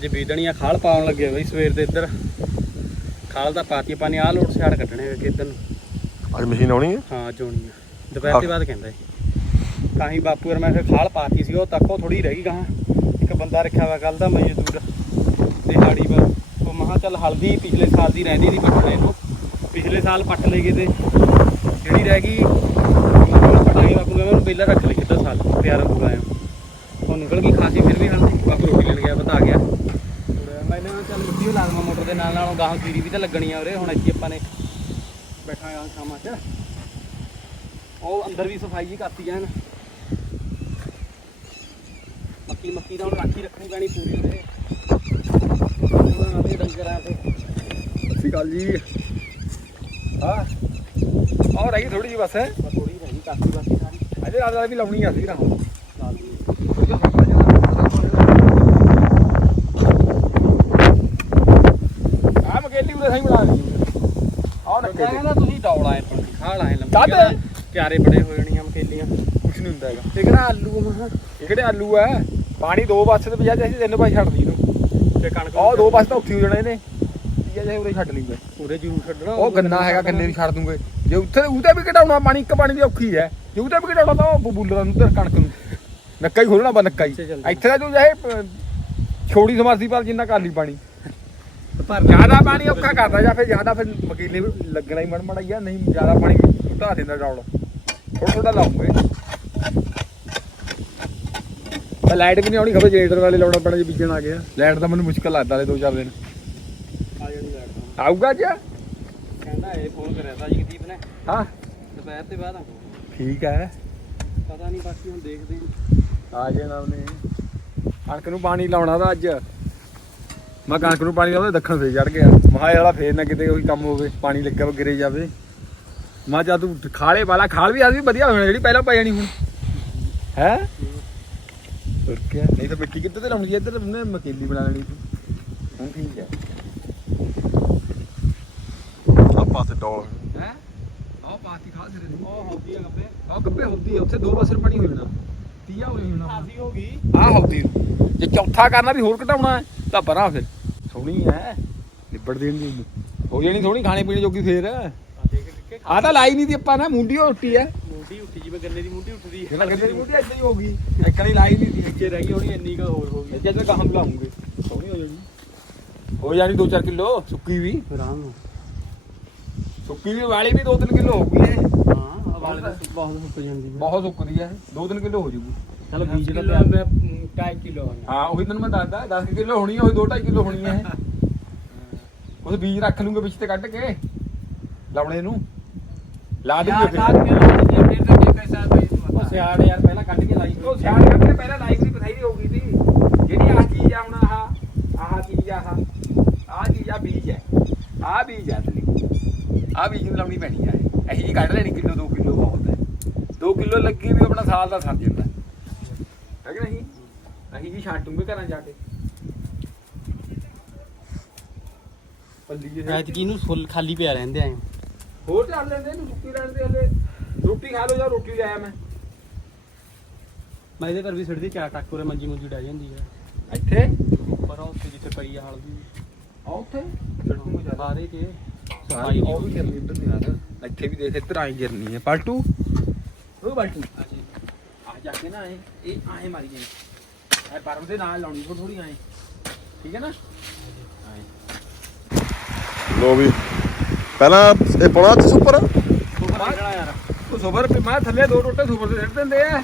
ਅੱਜ ਬੀਜਣੀਆਂ ਖਾਲ ਪਾਉਣ ਲੱਗੇ ਬਈ ਸਵੇਰ ਦੇ ਇੱਧਰ। ਖਾਲ ਦਾ ਪਾਤੀ ਨੇ ਆਹ ਲੋਟ ਸਿਆੜ ਕੱਢਣੇ ਵੇ ਇੱਧਰ ਨੂੰ। ਅੱਜ ਮਸ਼ੀਨ ਆਉਣੀ ਹੈ? ਹਾਂ ਚੋਣੀ ਆ। ਦੁਪਹਿਰ ਦੇ ਬਾਅਦ ਕਹਿੰਦਾ ਸੀ। ਤਾਂ ਹੀ ਬਾਪੂ ਯਾਰ ਮੈਂ ਫਿਰ ਖਾਲ ਪਾਤੀ ਸੀ ਉਹ ਤੱਕ ਉਹ ਥੋੜੀ ਰਹਿ ਗਈ ਗਾਂ ਇੱਕ ਬੰਦਾ ਰੱਖਿਆ ਵਾ ਕੱਲ ਦਾ ਮਜ਼ਦੂਰ। ਦਿਹਾੜੀ ਪਰ ਉਹ ਮਹਾ ਚੱਲ ਹਲਦੀ ਪਿਛਲੇ ਸਾਲ ਦੀ ਰਹਿੰਦੀ ਸੀ ਪੱਟਣੇ ਨੂੰ। ਪਿਛਲੇ ਸਾਲ ਪੱਟ ਲਏ ਗਏ ਤੇ ਜਿਹੜੀ ਰਹਿ ਗਈ ਪਟਾਈ ਬਾਪੂ ਕਹਿੰਦਾ ਮੈਨੂੰ ਪਹਿਲਾਂ ਰੱਖ ਲਈ ਕਿੱਦਾਂ ਸਾਲ ਪਿਆਰਾ ਪੂਰਾ ਆ ਉਹ ਨਿਕਲ ਗਈ ਖਾਸੀ ਫਿਰ ਵੀ ਹਲਦੀ ਬਾਪੂ ਰੋਟੀ ਲੈਣ ਗਿਆ ਆ ਗਿਆ। ਕਿਹਾ ਚੱਲ ਮਿੱਟੀ ਉਹ ਲਾ ਦਵਾਂ ਮੋਟਰ ਦੇ ਨਾਲ ਨਾਲ ਗਾਹਾਂ ਵੀ ਤਾਂ ਲੱਗਣੀ ਆ ਉਰੇ ਹੁਣ ਇੱਥੇ ਆਪਾਂ ਨੇ ਬੈਠਾਂਗੇ ਹੁਣ ਸ਼ਾਮਾਂ 'ਚ। ਉਹ ਅੰਦਰ ਵੀ ਸਫ਼ਾਈ ਜੀ ਕਰਤੀ ਐਨ ਮੱਕੀ ਮੱਕੀ ਦਾ ਹੁਣ ਰਾਖੀ ਰੱਖਣੀ ਪੈਣੀ ਪੂਰੀ ਉਹਦੇ ਉਹਨਾਂ ਨਾਲ ਡੰਗਰਾਂ ਤੇ। ਸਤਿ ਸ਼੍ਰੀ ਅਕਾਲ ਜੀ। ਹਾਂ। ਔਰ ਰਹੀ ਥੋੜੀ ਜੀ ਬਸ। ਥੋੜੀ ਰਹਿ ਗਈ ਕਾਫੀ ਬਾਕੀ ਸਾਰੀ ਅਜੇ ਰਾਤ ਵੀ ਲਾਉਣੀ ਆ ਸੀ ਨਾ ਹੁਣ ਲਾ ਲਈ ਉਰੇ ਸਹੀ ਬਣਾ ਲਈ। ਆਹ ਨੱਕੇ ਤੇ ਕਹਿੰਦਾ ਤੁਸੀਂ ਡੌਲ ਆਏ ਪਰ ਖਾ ਲਾਏ ਲੰਬੀ? ਕਹਿੰਦਾ ਕਿਆਰੇ ਬੜੇ ਹੋ ਜਾਣੀਆਂ ਮਕੇਲੀਆਂ ਕੁਛ ਨਹੀਂ ਹੁੰਦਾ ਹੈਗਾ। ਤੇ ਕਿਹੜਾ ਆਲੂ ਮਹਾ? ਇਹ ਕਿਹੜੇ ਆਲੂ ਆ? ਪਾਣੀ ਦੋ ਪਾਸੇ ਤੇ ਪਿਆ ਜੇ ਅਸੀਂ ਤਿੰਨ ਪਾਸੇ ਛੱਡ ਦੀ ਇਹਨੂੰ। ਤੇ ਕਣਕ ਉਹ ਦੋ ਪਾਸੇ ਤਾਂ ਉੱਥੇ ਹੋ ਜਾਣਾ ਇਹਨੇ। ਠੀਕ ਹੈ ਜੇ ਉਰੇ ਛੱਡ ਲਈਏ। ਪੂਰੇ ਜ਼ਰੂਰ ਛੱਡਣਾ ਉਹ ਗੰਨਾ ਹੈਗਾ ਗੰਨੇ ਨੂੰ ਛੱਡ ਦੂੰਗੇ। ਜੇ ਉੱਥੇ ਉਹਦੇ ਵੀ ਘਟਾਉਣਾ ਪਾਣੀ ਇੱਕ ਪਾਣੀ ਦੀ ਔਖੀ ਹੈ। ਜੇ ਉਹਦੇ ਵੀ ਘਟਾਉਣਾ ਤਾਂ ਉਹ ਬੂਲਰਾਂ ਨੂੰ ਤੇ ਕਣਕ ਨੂੰ। ਨੱਕਾ ਹੀ ਖੋਲਣਾ ਬਾ ਨੱਕਾ ਹੀ। ਇੱਥੇ ਚੱਲਦਾ। ਇੱਥੇ ਦਾ ਜੋ ਜਾਏ ਛੋਟੀ ਸਮਰਸੀ ਪਰ ਜਿੰਨਾ ਕਰ ਲਈ ਪਾਣੀ। ਪਰ ਜ਼ਿਆਦਾ ਪਾਣੀ ਔਖਾ ਕਰਦਾ ਜਾਂ ਫਿਰ ਜ਼ਿਆਦਾ ਫਿਰ ਮਕੀਲੇ ਲੱਗਣਾ ਹੀ ਮੜ ਮੜਾਈਆ ਨਹੀਂ ਜ਼ਿਆਦਾ ਪਾਣੀ ਢਾ ਦਿੰਦਾ ਡੌਲ ਥੋੜਾ ਥੋੜਾ ਲਾਉਂਗੇ। ਤਾਂ ਲਾਈਟ ਵੀ ਨਹੀਂ ਆਉਣੀ ਖਬਰ ਜਨਰੇਟਰ ਵਾਲੇ ਲਾਉਣਾ ਪੈਣਾ ਜੇ ਬੀਜਣ ਆ ਗਿਆ ਲਾਈਟ ਦਾ ਮੈਨੂੰ ਮੁਸ਼ਕਲ ਲੱਗਦਾ ਲੈ ਦੋ ਚਾਰ ਦਿਨ। ਆ ਆਊਗਾ ਜੀ ਕਹਿੰਦਾ ਇਹ ਫੋਨ ਕਰਿਆ ਤਾਂ ਜੀ ਦੀਪ ਨੇ। ਹਾਂ। ਦੁਪਹਿਰ ਤੇ ਬਾਅਦ। ਠੀਕ ਹੈ। ਪਤਾ ਨਹੀਂ ਬਾਕੀ ਹੁਣ ਦੇਖਦੇ ਹਾਂ। ਆ ਜਾਣਾ ਉਹਨੇ। ਕਣਕ ਨੂੰ ਪਾਣੀ ਲਾਉਣਾ ਦਾ ਅੱਜ। ਮੈਂ ਕਣਕ ਨੂੰ ਪਾਣੀ ਲਾਉਂਦਾ ਦੱਖਣ ਫੇਰ ਚੜ ਗਿਆ। ਮਹਾ ਵਾਲਾ ਫੇਰ ਨਾ ਕਿਤੇ ਉਹੀ ਕੰਮ ਹੋਵੇ ਪਾਣੀ ਲੱਗਿਆ ਵਾ ਗਿਰੇ ਜਾਵੇ। ਮੈਂ ਜਾ ਤੂੰ ਖਾਲੇ ਵਾਲਾ ਖਾਲ ਵੀ ਆਜ ਵੀ ਵਧੀਆ ਹੋ ਜਾਣਾ ਜਿਹੜੀ ਪਹਿਲਾਂ ਪੈ ਜਾਣੀ ਹੁਣ। ਹੈ? ਹੋਰ ਕੀ ਨਹੀਂ ਤਾਂ ਮਿੱਟੀ ਕਿੱਥੇ ਤੇ ਲਾਉਣੀ ਸੀ ਇੱਧਰ ਉਹਨੇ ਮਕੇਲੀ ਬਣਾ ਲੈਣੀ ਸੀ। ਹੁਣ ਠੀਕ ਹੈ ਆ ਪਾਸੇ ਡੋਲ ਹੈ? ਆਹ ਪਾਤੀ ਖਾ ਸਿਰੇ ਦੀ। ਉਹ ਹੌਦੀ ਆ ਗੱਬੇ। ਆਹ ਗੱਬੇ ਹੁੰਦੀ ਹੈ ਉੱਥੇ ਦੋ ਪਾਸੇ ਪਾਣੀ ਹੋ ਜਾਣਾ ਤੀਆ ਹੋ ਜਾਣਾ ਖਾਸੀ ਹੋ ਗਈ। ਆਹ ਹੌਦੀ ਨੂੰ। ਜੇ ਚੌਥਾ ਕਰਨਾ ਵੀ ਹੋਰ ਘਟਾਉਣਾ ਹੈ ਤਾਂ ਪਰਾਂ ਫਿਰ। ਸੋਹਣੀ ਹੈ ਨਿਬੜ ਦੇਣ ਦੀ। ਹੋ ਜਾਣੀ ਸੋਹਣੀ ਖਾਣੇ ਪੀਣੇ ਜੋਗੀ ਫੇਰ। ਆ ਦੇਖ ਤਾਂ ਲਾਈ ਨਹੀਂ ਦੀ ਆਪਾਂ ਨਾ ਮੁੰਡੀ ਉੱਠੀ ਜਿਵੇਂ ਗੰਨੇ ਦੀ ਮੁੰਡੀ ਉੱਠਦੀ ਜਿਹੜਾ ਕਹਿੰਦੇ ਦੀ ਮੁੰਡੀ ਏਦਾਂ ਹੀ ਹੋ ਗਈ। ਇੱਕ ਨਹੀਂ ਲਾਈ ਨਹੀਂ ਦੀ। ਰਹਿ ਗਈ ਹੋਣੀ ਇੰਨੀ ਕੁ ਹੋਰ ਹੋ ਗਈ। ਲਾਉਂਗੇ। ਸੋਹਣੀ ਜਾਣੀ। ਹੋ ਜਾਣੀ 2-4 ਕਿਲੋ ਸੁੱਕੀ ਵੀ। ਆਰਾਮ ਨਾਲ ਸੁੱਕੀ ਵੀ ਵਾਲੀ ਵੀ 2-3 ਕਿਲੋ ਹੋ ਗਈ ਇਹ ਆਵਾਜ਼ ਬਹੁਤ ਸੁੱਕ ਜਾਂਦੀ ਹੈ। ਬਹੁਤ ਸੁੱਕਦੀ ਹੈ। 2-3 ਕਿਲੋ ਹੋ ਜੂਗੀ ਚਲ ਬੀਜ ਦਾ ਪਿਆ ਮੈਂ 2.5 ਕਿਲੋ ਹਾਂ ਉਹੀ ਤੈਨੂੰ ਮੈਂ ਦੱਸਦਾ 10 ਕਿਲੋ ਹੋਣੀ ਹੈ ਉਹ 2-2.5 ਕਿਲੋ ਹੋਣੀ ਹੈ। ਉਹ ਬੀਜ ਰੱਖ ਲੂੰਗੇ ਵਿੱਚ ਤੇ ਕੱਢ ਕੇ। ਲਾਉਣੇ ਨੂੰ। ਲਾ ਦੂੰਗੇ ਫਿਰ। ਉਹ ਸਿਆੜ ਯਾਰ ਪਹਿਲਾਂ ਕੱਢ ਕੇ ਲਾਈ। ਉਹ ਸਿਆਣ ਕੱਢ ਕੇ ਪਹਿਲਾਂ ਲਾਈਵ ਦੀ ਬਥਾਈ ਹੋ ਗਈ ਸੀ ਜਿਹੜੀ ਆਹ ਚੀਜ਼ ਆ ਹੁਣ ਆਹ ਆਹ ਚੀਜ਼ ਆ ਆਹ। ਆਹ ਚੀਜ਼ ਆ ਬੀਜ ਹੈ। ਆਹ ਬੀਜ ਆ ਅਸਲੀ ਆਹ ਬੀਜ ਨੂੰ ਲਾਉਣੀ ਪੈਣੀ ਆ ਇਹ। ਇਹੀ ਜੀ ਕੱਢ ਲੈਣੀ ਕਿਲੋ 2 ਕਿਲੋ। ਬਹੁਤ ਹੈ 2 ਕਿਲੋ ਲੱਗੀ ਵੀ ਆਪਣਾ ਸਾਲ ਦਾ ਸਰ ਜਾਂਦਾ। ਹੈ ਕਿ ਨਹੀਂ? ਅਸੀਂ ਜੀ ਛਾਂਟੂਗੇ ਘਰਾਂ ਜਾ ਕੇ। ਪੱਲੀ ਜੇ ਐਤਕੀ ਨੂੰ ਫੁੱਲ ਖਾਲੀ ਪਿਆ ਰਹਿੰਦੇ ਆਏ। ਹੋਰ ਚੱਲ ਲੈਂਦੇ ਇਹਨੂੰ ਸੁੱਕੀ ਰਹਿਣ ਦੇ ਹਲੇ। ਰੋਟੀ ਖਾ ਲਓ ਜਾਂ ਰੋਟੀ ਲੈ ਆਇਆ ਮੈਂ ਮੈਂ ਇਹਦੇ ਘਰ ਵੀ ਸਿੱਟਦੀ ਚਾਰ ਟੱਕੂਰੇ ਮੰਜੀ ਮੁੰਜੀ ਡੈ ਜਾਂਦੀ ਹੈ ਇੱਥੇ? ਉੱਪਰ ਆ ਉੱਥੇ ਜਿੱਥੇ ਪਈ ਆ ਹਲਦੀ। ਆ ਉੱਥੇ? ਸੜਕੂ ਜਾ। ਬਾਰੇ ਕੇ ਸਫ਼ਾਈ ਉਹ ਵੀ ਕਰਨੀ ਇੱਧਰ ਨਹੀਂ ਯਾਰ ਇੱਥੇ ਵੀ ਦੇਖ ਇੱਧਰ ਆਈ ਗਿਰਨੀ ਹੈ ਪਲਟੂ? ਉਹ ਪਲਟੂ ਆ ਜਾ ਕੇ ਨਾ ਇਹ ਇਹ ਆਏ ਮਾਰੀ ਜਾਏ ਐ ਪਰਮ ਦੇ ਨਾਲ ਲਾਉਣੀ ਥੋੜੀ ਥੋੜੀ ਆਏ। ਠੀਕ ਹੈ ਨਾ? ਆਏ। ਲੋ ਵੀ। ਪਹਿਲਾਂ ਇਹ ਪੌਣਾ ਤੇ ਸੁਪਰ। ਸੁਪਰ ਕੱਢਣਾ ਯਾਰ। ਉਹ ਸੁਬਰ ਮੈਂ ਥੱਲੇ ਦੋ ਟੋਟੇ ਸੁਬਰ ਦੇ ਸਿੱਟ ਦਿੰਦੇ ਆ।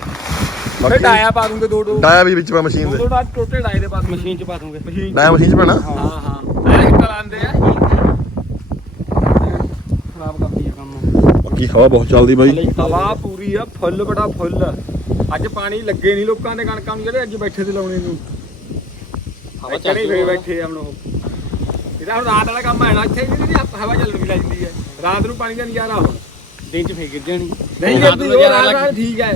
ਫਿਰ ਡਾਇਆ ਪਾ ਦੂੰਗੇ ਦੋ ਦੋ ਡਾਇਆ ਵੀ ਵਿੱਚ ਪਾ ਮਸ਼ੀਨ ਦੋ। ਦੇ ਦੋ ਡਾ ਟੋਟੇ ਡਾਏ ਦੇ ਪਾ ਦੂੰਗੇ। ਮਸ਼ੀਨ ਚ ਪਾ ਦੂੰਗੇ। ਮਸ਼ੀਨ ਡਾਇਆ ਮਸ਼ੀਨ ਚ ਪੈਣਾ? ਹਾਂ ਹਾਂ ਐ ਹਿੱਟਾ ਲਾਉਂਦੇ ਆ ਖਰਾਬ ਕਰਦੀ ਆ ਬਾਕੀ ਹਵਾ ਬਹੁਤ ਚੱਲਦੀ ਬਾਈ। ਹਵਾ ਪੂਰੀ ਆ ਫੁੱਲ ਬੜਾ ਫੁੱਲ ਅੱਜ ਪਾਣੀ ਲੱਗੇ ਨਹੀਂ ਲੋਕਾਂ ਦੇ ਕਣਕਾਂ ਨੂੰ ਜਿਹੜੇ ਅੱਜ ਬੈਠੇ ਤੇ ਲਾਉਣੇ ਨੂੰ। ਹਵਾ ਚੜੀ ਫੇਰ ਬੈਠੇ ਆ ਹੁਣ ਉਹ। ਇਹਦਾ ਹੁਣ ਰਾਤ ਵਾਲਾ ਕੰਮ ਨਾ ਇੱਥੇ ਜਿਹੜੀ ਹਵਾ ਚੱਲਣ ਵੀ ਲੱਗਦੀ ਹੈ ਰਾਤ ਨੂੰ ਪਾਣੀ ਦਾ ਨਜ਼ਾਰਾ ਹੋ ਦਿਨ ਚ ਫੇਰ ਗਿਰ ਜਾਣੀ। ਨਹੀਂ ਰਾਤ ਗਿਰਦੀ ਉਹ ਰਾਤ ਨਾਲ ਠੀਕ ਹੈ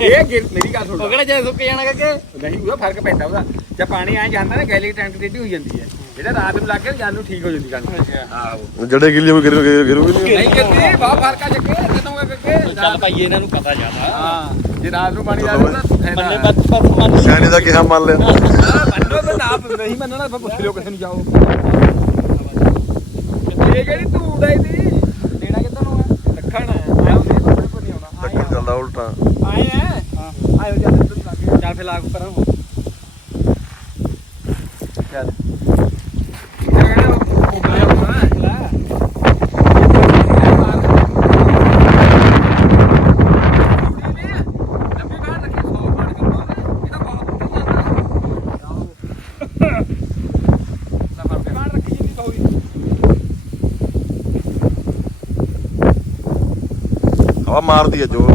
ਇਹ ਗਿਰ ਮੇਰੀ ਗੱਲ ਸੁਣ ਉਹ ਕਿਹੜਾ ਜੇ ਸੁੱਕ ਜਾਣਾ ਕਿ ਨਹੀਂ ਉਹਦਾ ਫ਼ਰਕ ਪੈਂਦਾ ਉਹਦਾ। ਜੇ ਪਾਣੀ ਆ ਜਾਂਦਾ ਨਾ ਗੈਲੀ ਟੈਂਕ ਟੇਢੀ ਹੋ ਜਾਂਦੀ ਹੈ ਜਿਹੜਾ ਰਾਤ ਨੂੰ ਲੱਗ ਗਿਆ ਜਾਨ ਨੂੰ ਠੀਕ ਹੋ ਜਾਂਦੀ ਕਣਕ ਆਹੋ। ਜੜੇ ਗਿੱਲੀ ਹੋ ਗਿਰ ਗਿਰ ਗਿਰੂਗੀ ਨਹੀਂ? ਗਿਰਦੀ ਬਹੁਤ ਫ਼ਰਕ ਆ ਜੱਗੇ ਜਦੋਂ ਅੱਗੇ ਚੱਲ ਭਾਈ ਇਹਨਾਂ ਨੂੰ ਪਤਾ ਜ਼ਿਆਦਾ। ਹਾਂ ਜੇ ਰਾਤ ਨੂੰ ਪਾਣੀ ਚਲੋ ਦਿੰਦਾ ਮੰਨੇ ਬੱਤ ਬੱਤ ਮੰਨ ਸਿਆਣੇ ਦਾ ਕਿਹਾ ਮੰਨ ਲਿਆ। ਮੰਨੋ ਤੇ ਨਾ ਨਹੀਂ ਮੰਨਣਾ ਫਿਰ ਪੁੱਛ ਲਿਓ ਕਿਸੇ ਨੂੰ ਜਾਓ। ਇਹ ਕਿਹੜੀ ਧੂੜ ਆਈ ਦੀ ਦੇਣਾ ਕਿੱਦਾਂ ਨੂੰ ਆ? ਦੱਖਣ ਆਇਆ ਉਹਦੇ ਕੋਲ ਕੋਈ ਨਹੀਂ ਆਉਣਾ। ਟੱਕਰ ਚੱਲਦਾ ਉਲਟਾ। ਆਏ ਹੈ ਹਾਂ ਆਇਓ ਜਦ ਲੱਗੇ ਚੱਲ ਫਿਰ ਲਾਗ ਪਰਾਂ ਹੋ ਚੱਲ ਇਹ ਕਹਿੰਦੇ ਉਹ ਕੋਗਲੇ ਆਉਣਾ ਲੈ ਹਵਾ ਮਾਰਦੀ ਹੈ ਜੋ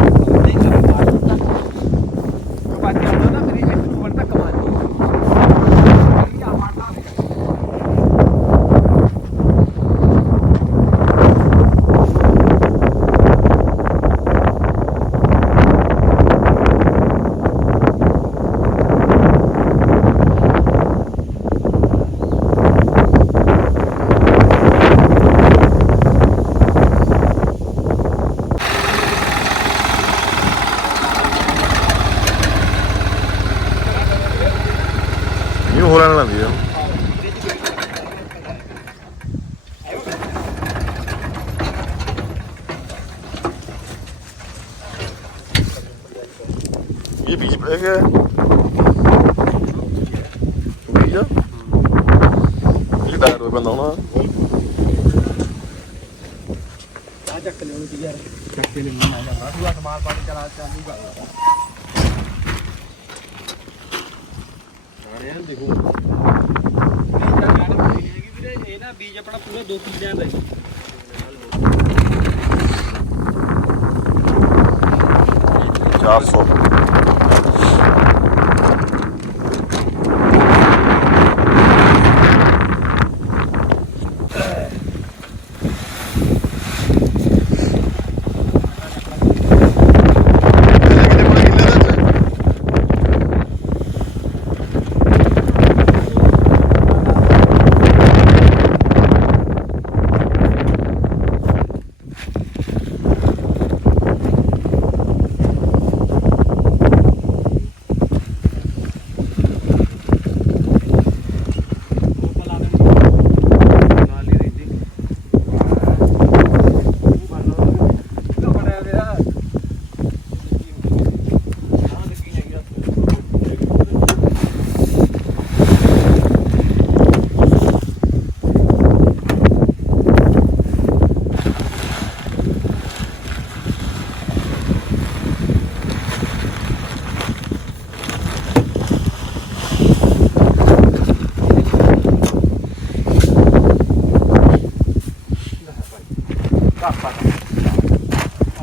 ਇਹ ਹੋ ਲੈਣ ਲੱਗੀ ਆ ਇਹ ਬੀਜ ਪੜੇਗਾ ਬੀਜ ਆ ਇਹ ਟਾਇਰ ਹੋਏ ਬੰਦਾ ਹੋਣਾ ਆ ਚੱਕ ਲਿਓ ਜੀ ਯਾਰ ਇਹ ਨਾ ਬੀਜ ਆਪਣਾ ਪੂਰਾ ਦੋ ਕਿੱਲਿਆਂ ਦਾ ਹੈ। ਚਾਰ ਸੌ ਉਹ ਪਲਾ ਦੇ ਨਾਲ ਹੀ ਰਹਿੰਦੀ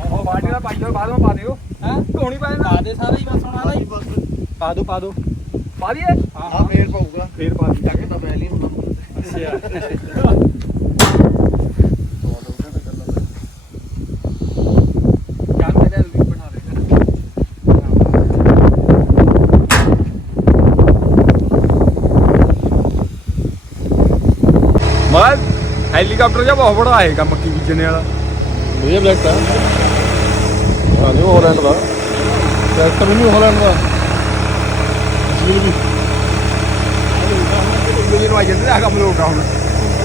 ਉਹ ਬਾਲਟੀ ਦਾ ਪਾਈ ਜਾਓ ਬਾਅਦ ਵਿੱਚ ਪਾ ਦਿਓ ਹਾਂ ਧੋਣੀ ਪਾ ਦੇਣਾ ਪਾ ਦੇ ਸਾਰਾ ਹੀ ਬਸ ਹੁਣ ਆਦਾ ਹੀ ਪਾ ਦੋ ਪਾ ਦੋ। ਪਾ ਦਈਏ ਹਾਂ ਹਾਂ ਫੇਰ ਪਾਊਗਾ। ਫੇਰ ਪਾ ਦੀ ਤਾਂ ਤਾਂ ਪਹਿਲੀ ਹੁੰਦਾ। ਅੱਛਾ। ਹੈਲੀਕਾਪਟਰ ਜਿਹਾ ਬਹੁਤ ਬੜਾ ਆਏਗਾ ਮੱਕੀ ਬੀਜਣੇ ਵਾਲਾ। ਇਹ ਬਲੈਕ ਆ। ਹਾਂ ਨਿਊ ਹਾਲੈਂਡ ਦਾ। ਟਰੈਕਟਰ ਨਿਊ ਹਾਲੈਂਡ ਦਾ। ਵੀ ਮੇਰੇ ਨੂੰ ਆ ਜਾਂਦੇ ਆ ਕੰਮ ਲੋਟ ਹੁਣ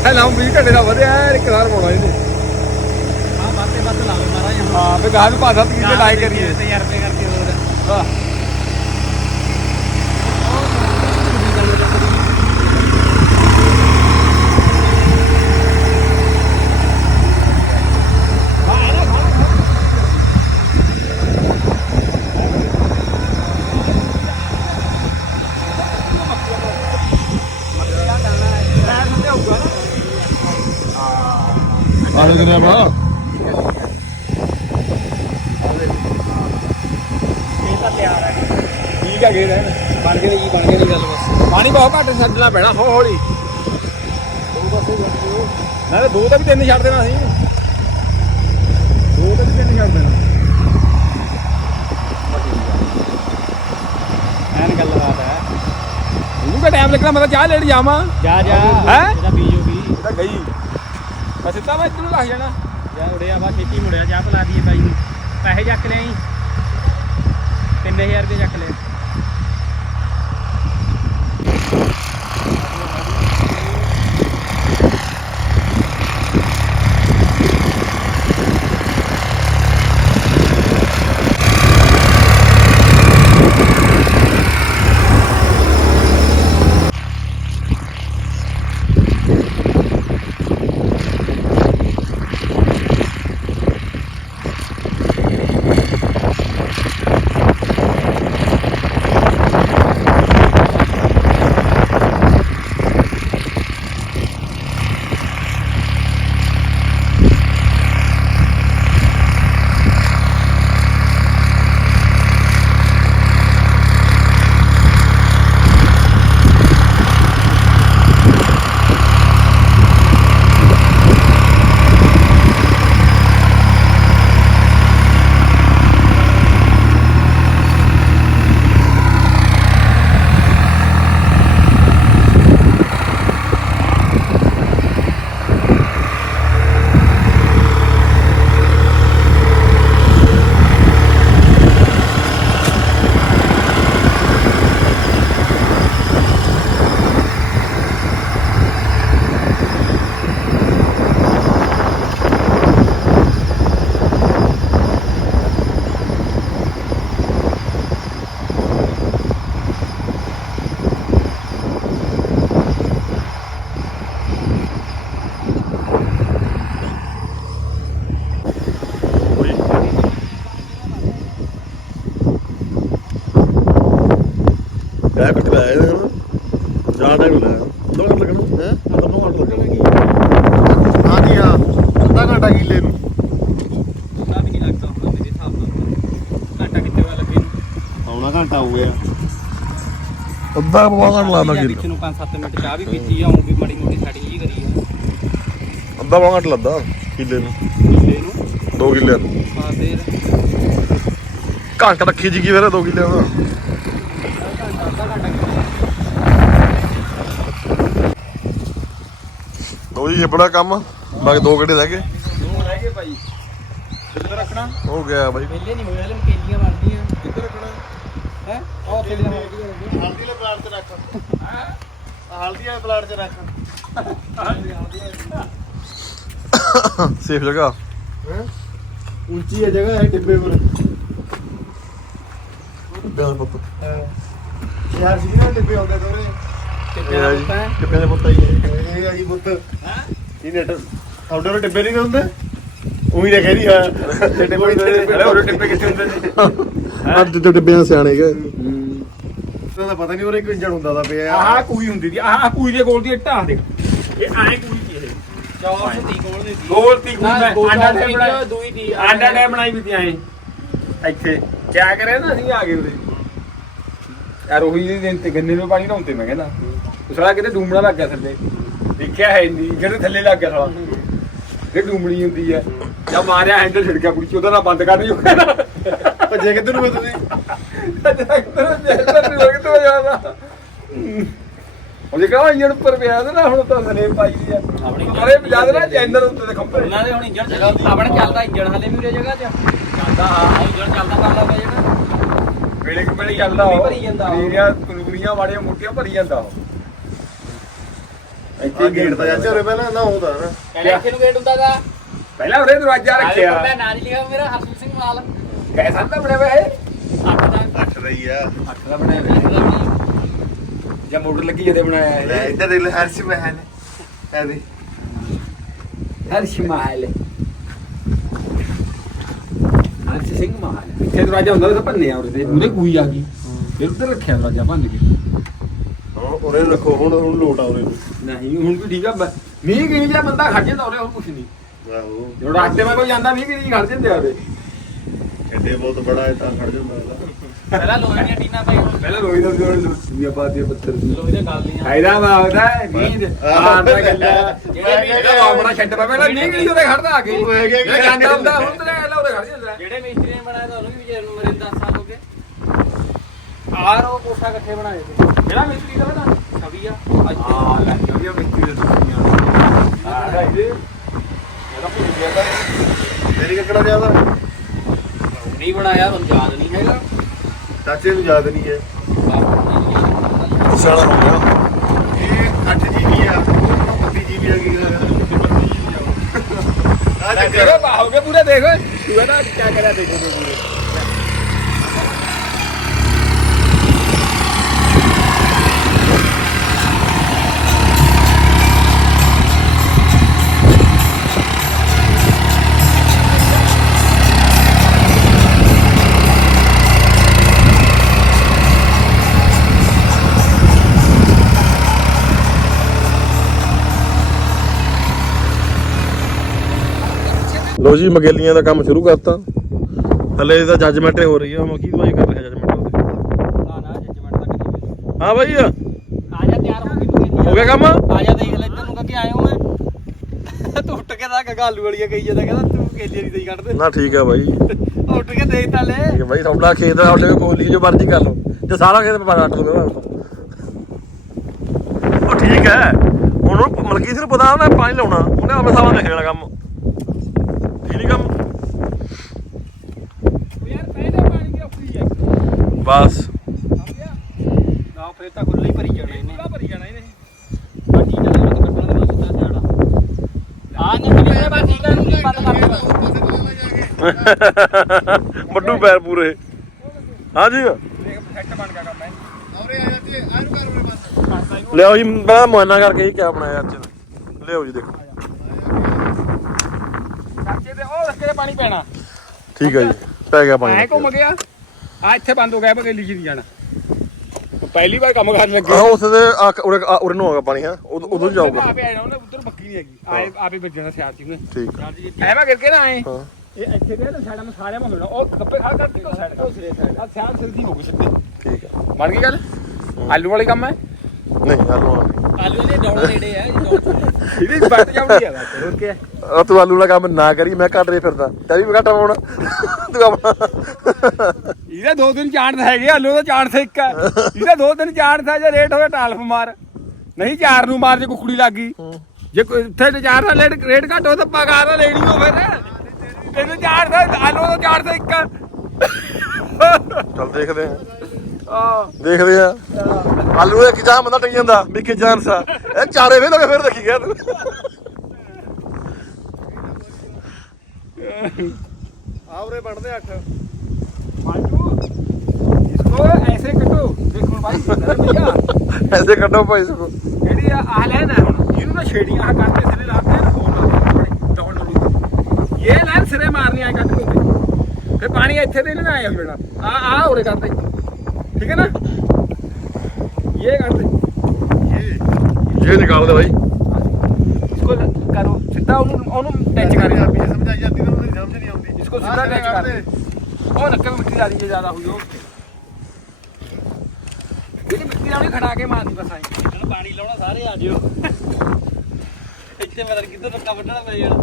ਹੈ 20 ਘੰਟੇ ਦਾ ਵਧਿਆ ਪਾਉਣਾ ਇਹਨੇ ਹਾਂ ਬਾਤੇ ਹਾਂ ਫੇ ਗਾਹ ਨੂੰ ਪਾਸਾ ਲਾਇ ਕਰੀਏ ਤੇ ਯਾਰ ਤੇ ਕਰਕੇ ਹੋਰ। ਆਹ ਆਲੇ ਕਿਨੇ ਬਾ ਇਹ ਤਾਂ ਤਿਆਰ ਹੈ ਠੀਕ ਹੈ ਗੇ ਰਹਿਣ। ਬਣ ਗਏ ਜੀ ਬਣ ਗਏ ਦੀ ਗੱਲ ਬਸ। ਪਾਣੀ ਬਹੁਤ ਘੱਟ ਛੱਡਣਾ ਪੈਣਾ ਹੌਲੀ ਹੌਲੀ। ਨਾਲੇ ਦੋ ਤਾਂ ਵੀ ਤਿੰਨ ਛੱਡ ਦੇਣਾ ਸੀ। ਦੋ ਤਾਂ ਵੀ ਤਿੰਨ ਛੱਡ ਦੇਣਾ। ਐਨ ਗੱਲ ਬਾਤ ਹੈ। ਉਹਨੂੰ ਕਿ ਟਾਈਮ ਲੱਗਣਾ? ਮੈਂ ਤਾਂ ਚਾਹ ਲੈਣ ਜਾਵਾਂ। ਜਾ ਜਾ। ਹੈਂ? ਇਹਦਾ ਬੀਜ ਹੋ ਗਈ। ਇਹ ਤਾਂ ਗਈ। ਬਸ ਇੱਦਾਂ ਮੈਂ ਇੱਧਰ ਨੂੰ ਲੱਗ ਜਾਣਾ। ਜਾ ਉੜਿਆ ਵਾ ਛੇਤੀ ਮੁੜਿਆ ਚਾਹ ਪਲਾ ਦਈਏ ਬਾਈ ਨੂੰ। ਪੈਸੇ ਚੱਕ ਲਿਆ ਕਿੰਨੇ ਹਜ਼ਾਰ ਰੁਪਏ ਚੱਕ ਲਿਆ। ਅੱਧਾ ਘੰਟਾ ਲਾਦਾ ਕਿੱਲੇ ਨੂੰ 5-7 ਮਿੰਟ ਚਾਹ ਵੀ ਪੀਤੀ ਆ ਉਹ ਵੀ ਮੜੀ ਮੋਟੀ ਸੈਟਿੰਗ ਜੀ ਕਰੀ ਆ। ਅੱਧਾ ਘੰਟਾ ਲੱਦਾ ਕਿੱਲੇ ਨੂੰ। ਕਿੱਲੇ ਨੂੰ? ਦੋ ਕਿੱਲੇ ਨੂੰ। ਆ ਫੇਰ। ਘੰਟਾ ਰੱਖੀ ਜੀ ਕੀ ਫਿਰ ਦੋ ਕਿੱਲੇ ਦਾ। ਘੰਟਾ ਅੱਧਾ ਘੰਟਾ ਦੋ ਜੀ ਬੜਾ ਕੰਮ। ਬਾਕੀ ਦੋ ਗੱਡੇ ਰਹਿ ਗਏ ਦੋ ਰਹਿ ਗਏ ਭਾਈ। ਕਿੱਧਰ ਰੱਖਣਾ? ਹੋ ਗਿਆ ਬਾਈ। ਪਹਿਲੇ ਨਹੀਂ ਹੋਇਆ ਲੈ ਕੇਲੀਆਂ ਬਣਦੀਆਂ ਕਿੱਧਰ ਰੱਖਣਾ? ਹੈ? ਉਹ ਉੱਥੇ ਦੀਆਂ ਬਣਦੀਆਂ ਹਲਦੀ ਵਾਲੇ ਪਲਾਟ 'ਚ ਰੱਖ। ਹਲਦੀ ਵਾਲੇ ਪਲਾਟ 'ਚ ਰੱਖ। ਸੇਫ ਜਗ੍ਹਾ। ਉੱਚੀ ਹੈ ਜਗ੍ਹਾ ਹੈ ਟਿੱਬੇ ਪਰ ਬਿਆਨ ਪੁੱਤ। ਯਾਰ ਸੀ ਨਾ ਟਿੱਬੇ ਆਉਂਦੇ ਦੋਰੇ ਇਹ ਆ ਜੀ ਕਿੱਪੇ ਦੇ ਪੁੱਤ ਹੀ ਹੈ ਇਹ ਆ ਜੀ ਪੁੱਤ। ਇਹ ਨੈਟ ਤੁਹਾਡੇ ਟਿੱਬੇ ਨਹੀਂ ਹੁੰਦੇ? ਉਹੀ ਤਾਂ ਕਹਿ ਹਾਂ ਤੇ ਟਿੱਬੇ ਅਰੇ ਹੋਰ ਟਿੱਪੇ ਕਿੱਥੇ ਹੁੰਦੇ ਨੇ? ਅੱਜ ਤੇ ਡੱਬਿਆਂ ਸਿਆਣੇ ਗਏ ਤਾਂ ਪਤਾ ਨਹੀਂ ਉਹਰੇ ਕੋਈ ਇੰਜਣ ਹੁੰਦਾ ਦਾ ਪਿਆ। ਆਹ ਕੂਈ ਹੁੰਦੀ ਦੀ। ਆਹ ਕੂਈ ਦੇ ਕੋਲ ਦੀ ਇੱਟਾਂ ਦੇਖ। ਇਹ ਐਂ ਕੂਈ ਸੀ ਇਹ। ਚੌਰ ਦੀ ਕੋਲ ਦੀ ਗੋਲ ਤੀ ਕੂਈ ਮੈਂ ਆਂਡਾ ਟੈਮ ਬਣਾਈ ਦੂਈ ਦੀ ਆਂਡਾ ਟੈਮ ਬਣਾਈ ਵੀ ਤੀ ਐਂ ਇੱਥੇ। ਕਿਆ ਕਰੇ ਨਾ ਅਸੀਂ ਆ ਗਏ ਉਰੇ। ਯਾਰ ਉਹੀ ਦੇ ਦਿਨ ਤੇ ਗੰਨੇ ਨੂੰ ਪਾਣੀ ਲਾਉਂਦੇ ਮੈਂ ਕਹਿੰਦਾ। ਉਹ ਸਾਲਾ ਕਿਤੇ ਡੂਮਣਾ ਲੱਗ ਗਿਆ ਥੱਲੇ। ਦੇਖਿਆ ਹੈ ਨਹੀਂ। ਜਿਹੜੇ ਥੱਲੇ ਲੱਗ ਗਿਆ ਸਾਲਾ। ਇਹ ਡੂਮਣੀ ਹੁੰਦੀ ਹੈ। ਜਾਂ ਮਾਰਿਆ ਹੈਂਡਲ ਛਿੜਕਿਆ ਕੁੜੀ ਉਹਦਾ ਨਾ ਬੰਦ ਕਰ ਨਹੀਂ ਹੋਇਆ ਭੱਜੇ ਕਿੱਧਰ ਨੂੰ ਤੁਸੀਂ? ਉਹਦੇ ਕਹਾਂ ਇੰਜਣ ਉੱਪਰ ਪਿਆ ਤੇ ਨਾ ਹੁਣ ਤਾਂ ਸਨੇ ਪਾਈ ਦੀ ਆ ਆਪਣੀ ਅਰੇ ਜਦ ਨਾ ਜੈਨਰ ਉੱਤੇ ਦੇ ਖੰਭੇ। ਉਹਨਾਂ ਦੇ ਹੁਣ ਇੰਜਣ ਚੱਲਦਾ ਆਪਣੇ ਚੱਲਦਾ ਇੰਜਣ ਹਲੇ ਵੀ ਉਰੇ ਜਗ੍ਹਾ 'ਚ ਚੱਲਦਾ ਹਾਂ ਇੰਜਣ ਚੱਲਦਾ ਕਰ ਲਾ ਪਿਆ ਜਿਹੜਾ। ਵੇਲੇ ਕਿ ਵੇਲੇ ਚੱਲਦਾ ਵੀ ਉਹ। ਭਰੀ ਜਾਂਦਾ ਉਹ। ਪਨੀਰੀਆਂ ਪਨੂਰੀਆਂ ਮਾੜੀਆਂ ਮੋਟੀਆਂ ਭਰੀ ਜਾਂਦਾ ਉਹ। ਆ ਗੇਟ ਤਾਂ ਚਾਚਾ ਉਰੇ ਪਹਿਲਾਂ ਨਾ ਹੁੰਦਾ ਨਾ। ਕਹਿੰਦੇ ਇੱਥੇ ਨੂੰ ਗੇਟ ਹੁੰਦਾਗਾ? ਪਹਿਲਾਂ ਉਹਦੇ ਦਰਵਾਜ਼ਾ ਰੱਖਿਆ। ਮੈਂ ਨਾਂ ਨਹੀਂ ਲਿਖਿਆ ਮੇਰਾ ਹਰਪ੍ਰੀਤ ਸਿੰਘ ਮਾਲ। ਕੈਸਾ ਤਾਂ ਬਣਿਆ ਹੋਇਆ ਇਹ ਅੱਠ ਦਾ। ਅੱਠ ਰਹੀ ਆ। ਅੱਠ ਦਾ ਬਣਿਆ ਹੋਇਆ। ਜਾਂ ਮੋਟਰ ਲੱਗੀ ਜਦੇ ਬਣਾਇਆ ਲੈ ਇਹ ਇੱਧਰ ਦੇਖ ਲੈ ਹਰਸ਼ ਮਹਿਲ। ਇਹਦੇ ਹਰਸ਼ ਮਹਲ। ਹਰਸ਼ ਸਿੰਘ ਮਹਲ। ਇੱਥੇ ਦਰਵਾਜ਼ਾ ਹੁੰਦਾ ਤਾਂ ਭੰਨਿਆ ਉਹਦੇ ਉਹਦੇ ਕੋਈ ਆ ਗਈ। ਫਿਰ ਉੱਧਰ ਰੱਖਿਆ ਦਰਵਾਜ਼ਾ ਭੰਨ ਕੇ। ਉਰੇ ਰੱਖੋ ਹੁਣ ਹੁਣ ਲੋਟ ਆ ਉਰੇ। ਨੂੰ ਨਹੀਂ ਹੁਣ ਵੀ ਠੀਕ ਆ ਬ- ਮੀਂਹ ਗਿਣੀ ਜਾਂ ਬੰਦਾ ਖੜ ਜਾਂਦਾ ਉਹਨੇ ਹੋਰ ਕੁਛ ਨਹੀਂ। ਆਹੋ। ਜਦੋਂ ਰਾਸਤੇ ਮੈਂ ਕੋਈ ਜਾਂਦਾ ਮੀਂਹ ਗਿਣੀ ਖੜ ਜਾਂਦੇ ਆਵੇ ਐਡੇ ਬਹੁਤ ਬੜਾ ਹੈ ਤਾਂ ਖੜ ਜਾਂਦਾ ਉਹਦਾ ਪਹਿਲਾਂ ਲੋਹੇ ਦੀਆਂ ਟੀਨਾਂ ਪਈਆਂ ਪਹਿਲਾਂ ਰੋਈ ਦਾ ਜੋੜ ਦੁਨੀਆ ਪਾਤੀ ਪੱਥਰ ਦੀ ਲੋਹੇ ਦੀਆਂ ਗੱਲ ਦੀਆਂ ਫਾਇਦਾ ਵਾ ਉਹਦਾ ਮੀਂਹ ਦੇ ਆਹ। ਦਾ ਗੱਲਾ ਜਿਹੜੇ ਮੀਂਹ ਜਿਹੜਾ ਆਪਣਾ ਛੱਡ ਪਾ ਪਹਿਲਾਂ ਮੀਂਹ ਗਿਣੀ ਉਹਦੇ ਖੜਦਾ ਆ ਕੇ। ਉਹ ਹੈਗਾ। ਜਿਹੜਾ ਜਾਂਦਾ ਹੁੰਦਾ ਹੁਣ ਤੇ ਲੈ ਉਹਦੇ ਖੜ ਜਾਂਦਾ। ਜਿਹੜੇ ਮਿਸਤਰੀ ਨੇ ਬਣਾਇਆ ਤਾਂ ਉਹਨੂੰ ਵੀ ਵਿਚਾਰੇ ਨੂੰ ਮੇਰੇ 10 ਸਾਲ ਹੋ ਆਰ ਉਹ ਕੋਠਾ ਇਕੱਠੇ ਬਣਾਏ ਸੀ। ਜਿਹੜਾ ਮਿਸਤਰੀ ਦਾ ਨਾ ਛਵੀ ਆ ਅੱਜ। ਹਾਂ ਲੈ ਜੋੜੀਆਂ ਮਿਸਤਰੀ ਦੇ ਦੁਨੀਆ ਆ। ਦਾ ਇਹਦੇ ਇਹਦਾ ਭੁੱਲ ਗਿਆ ਤਾਂ। ਤੇਰੀ ਕੱਕੜਾ ਜ਼ਿਆਦਾ ਨਹੀਂ ਬਣਾਇਆ ਤੁਹਾਨੂੰ ਯਾਦ ਨਹੀਂ ਹੈਗਾ। ਚਾਚੇ ਨੂੰ ਯਾਦ ਨਹੀਂ ਹੈ। ਸਿਆਣਾ ਹੋ ਗਿਆ। ਇਹ 8 ਜੀਬੀ ਆ 32 ਜੀਬੀ ਆ ਕੀ ਆ ਤੇਰੇ ਬਾਹੋਗੇ ਪੂਰੇ ਦੇਖ। ਤੂੰ ਇਹਦਾ ਕੀ ਕਰਿਆ ਦੇਖੋਗੇ ਪੂਰੇ? ਲੋ ਜੀ ਮਗੇਲੀਆਂ ਦਾ ਕੰਮ ਸ਼ੁਰੂ ਕਰਤਾ। ਹਲੇ ਇਹਦਾ ਜੱਜਮੈਂਟ ਹੋ ਰਹੀ ਆ ਮੱਕੀ ਦਵਾਈ ਕਰ ਰਿਹਾ ਜੱਜਮੈਂਟ ਉਹਦੇ? ਹਾਂ ਬਾਈ ਆ। ਜਾ ਤਿਆਰ ਹੋ ਗਈ ਤੂੰ ਹੋ ਗਿਆ ਕੰਮ? ਆ ਜਾ ਦੇਖ ਲੈ ਇੱਧਰ ਨੂੰ ਕਿ ਆਇਆ ਮੈਂ। ਤੂੰ ਉੱਠ ਕੇ ਤਾਂ ਗਾਲੂ ਵਾਲੀਆਂ ਕਹੀ ਜਾਂਦਾ ਕਹਿੰਦਾ ਤੂੰ ਕੇਲੇ ਨਹੀਂ ਦਈ ਕੱਢ ਦੇ। ਨਾ ਠੀਕ ਆ ਬਾਈ। ਉੱਠ ਕੇ ਦੇਖ ਤਾਂ ਲੈ। ਠੀਕ ਆ ਬਾਈ ਤੁਹਾਡਾ ਖੇਤ ਆ ਤੁਹਾਡੇ ਕੋਲ ਲਈ ਜੋ ਮਰਜ਼ੀ ਕਰ ਲਓ। ਜੇ ਸਾਰਾ ਖੇਤ ਪਾ ਕੱਟ ਲਓ ਉਹ ਠੀਕ ਹੈ। ਹੁਣ ਮਲਕੀ ਨੂੰ ਪਤਾ ਉਹਨੇ ਪਾਣੀ ਲਾਉਣਾ ਉਹਨੇ ਸਾਰਾ ਕੰਮ। ਨਹੀਂ ਕੰਮ? ਯਾਰ ਪਹਿਲੇ ਪਾਣੀ ਦੀ ਔਖੀ ਹੈ ਬਸ। ਨਾ ਫੇਰ ਤਾਂ ਖੁੱਲੇ ਹੀ ਭਰੀ ਜਾਣਾ ਇਹਨੇ। ਪੂਰਾ ਭਰੀ ਜਾਣਾ ਇਹਨੇ। ਬਾਕੀ ਚੱਲ ਉਹ ਕੱਟਣ ਦਾ ਬਸ ਸਿੱਧਾ ਝਾੜਾ। ਆ ਨਾ ਕਿਹੜੇ ਬਾਤ ਠੀਕ ਹੈ ਨੂੰ ਕੀ ਬੰਦ ਕਰ ਦੇ। ਵੱਡੂ ਪੈਰ ਪੂਰੇ। ਹਾਂਜੀ ਦੇਖ ਸੈੱਟ ਬਣ ਗਿਆ ਕੰਮ ਹੈ ਔਰੇ ਆ ਜਾਂਦੀ ਹੈ ਆਨੂੰ ਕਰ ਉਰੇ ਬਸ। ਲਿਆਓ ਜੀ ਮੈਂ ਮੁਆਇਨਾ ਕਰਕੇ ਜੀ ਕਿਆ ਬਣਾਇਆ ਅੱਜ। ਲਿਆਓ ਜੀ ਦੇਖੋ। ਤੇ ਰੱਖੇ ਪਾਣੀ ਪੈਣਾ? ਠੀਕ ਹੈ ਜੀ ਪੈ ਗਿਆ ਐ ਪਾਣੀ ਘੁੰਮ ਗਿਆ। ਆ ਇੱਥੇ ਬੰਦ ਹੋ ਗਿਆ ਬਗੇਲੀ ਜੀ ਨਹੀਂ ਜਾਣਾ। ਪਹਿਲੀ ਵਾਰ ਕੰਮ ਕਰਨ ਲੱਗੇ। ਹਾਂ ਉਸ ਦੇ ਆ ਉਰੇ ਆ- ਉਰੇ ਨੂੰ ਹੋਗਾ ਪਾਣੀ ਹੈ? ਉਦੋਂ ਜਾਊਗਾ। ਆਪੇ ਆ ਜਾਣਾ ਉਹਨੇ ਉਧਰ ਬੱਕੀ ਨਹੀਂ ਹੈਗੀ। ਆਏ ਆਪੇ ਵੱਜਣਾ ਸਿਆਰ ਚ ਉਹਨੇ। ਠੀਕ। ਐ ਮੈਂ ਗਿਰ ਕੇ ਨਾ ਆਏ। ਇਹ ਇੱਥੇ ਦੇ ਨਾ ਸਾਈਡਾਂ ਨੂੰ ਸਾਰਿਆਂ ਨੂੰ ਹੋਣਾ। ਉਹ ਖੱਪੇ ਖਾ ਕਰਦੀ ਉਹ ਸਾਈਡ ਦੂਸਰੇ ਸਾਈਡ ਆ ਸਿਆਰ ਸਿੱਧੀ ਹੋ ਗਈ ਸਿੱਧੀ। ਠੀਕ ਹੈ। ਬਣ ਗਈ ਗੱਲ? ਆਲੂ ਵਾਲੀ ਕੰਮ ਹੈ? ਨਹੀਂ ਆਲੂ ਵਾਲਾ। ਆਲੂ ਦੇ ਡੌਲ ਨੇੜੇ ਆ ਇਹ ਡੌਲ ਇਹਦੀ ਬੱਟ ਜਾਉਂਦੀ ਹੈ ਬਸ ਹੋਰ ਕੀ ਹੈ? ਆ ਤੂੰ ਆਲੂ ਵਾਲਾ ਕੰਮ ਨਾ ਕਰੀ ਮੈਂ ਕੱਟ ਰੇ ਫਿਰਦਾ। ਤੈਨੂੰ ਵੀ ਘਟਾ ਪਾਉਣਾ। ਤੂੰ ਆਪਣਾ ਇਹਦਾ ਦੋ ਦਿਨ ਚਾਂਟ ਹੈਗੇ ਆਲੂ ਦਾ ਚਾਂਟ ਇੱਕ ਹੈ ਇਹਦਾ ਦੋ ਦਿਨ ਚਾਂਟ ਥਾ ਜੇ ਰੇਟ ਹੋਵੇ ਟਾਲਫ ਮਾਰ। ਨਹੀਂ ਚਾਰ ਨੂੰ ਮਾਰ ਜੇ ਕੁਕੜੀ ਲੱਗ ਗਈ। ਜੇ ਤੇ ਚਾਰ ਦਾ ਰੇਟ ਰੇਟ ਘੱਟ ਹੋ ਤਾਂ ਪਗਾਰ ਦਾ ਲੈਣੀ ਹੋ ਫਿਰ ਤੈਨੂੰ ਚਾਰ ਦਾ ਆਲੂ ਦਾ ਚਾਰ ਦਾ ਇੱਕ ਚੱਲ ਦੇਖਦੇ ਆ ਆ ਦੇਖਦੇ ਆ ਆਲੂ ਇੱਕ ਜਾਂ ਬੰਦਾ ਟੰਗ ਜਾਂਦਾ। ਵੀ ਕਿ ਜਾਨ ਸਾ ਇਹ ਚਾਰੇ ਵੇ ਫਿਰ ਦੇਖੀ ਗਿਆ ਤੂੰ। ਆਵਰੇ ਬਣਦੇ 8 मांटू इसको ऐसे कटो देखो भाई भैया ਐਸੇ ਕੱਢੋ ਭਾਈ ਇਸਕੋ ਜਿਹੜੀ ਆ ਆਹ ਲੈਨ ਹੈ ਹੁਣ ਇਹਨੂੰ ਨਾ ਛੇੜੀਆਂ ਆ ਕਰਦੇ ਸਿਰੇ ਲਾਤੇ ਨਾ ਹੋਰ ਲਾਤੇ ਬੜੀ ਡੌਲ ਡੌਲ ਇਹ ਲੈਨ ਸਿਰੇ ਮਾਰਨੀ ਆ ਕੱਟ ਕੇ ਫਿਰ ਪਾਣੀ ਇੱਥੇ ਦੇ ਨਾ ਆਇਆ ਹੋ ਜਾਣਾ ਆ ਆ ਉਰੇ ਕਰਦੇ ਠੀਕ ਹੈ ਨਾ ਇਹ ਕਰਦੇ ਇਹ ਨਿਕਾਲ ਦੇ ਭਾਈ इसको करो ਸਿੱਧਾ ਉਹਨੂੰ ਉਹਨੂੰ ਟੱਚ ਕਰ ਪੰਜਾਬੀ ਸਮਝਾਈ ਜਾਂਦੀ ਤਾਂ ਉਹਨੂੰ ਸਮਝ ਨਹੀਂ ਆਉਂਦੀ। ਇਸ ਕੋ ਸਿੱਧਾ ਟੱਚ ਕਰ। ਦੇ ਉਹ ਨੱਕਲ ਮਿੱਟੀ ਲਾ ਦੀਏ ਜ਼ਿਆਦਾ ਹੋਈ ਉਹ। ਜਿਹੜੀ ਮਿੱਟੀ ਨਾਲ ਖੜਾ ਕੇ ਮਾਰਦੀ ਬਸ ਆਈ ਚਲੋ ਪਾਣੀ ਲਾਉਣਾ ਸਾਰੇ ਆ ਜਿਓ। ਇੱਥੇ ਪਤਾ ਕਿੱਧਰ ਟੱਕਾ ਵੱਢਣਾ ਪੈ ਜਾਣਾ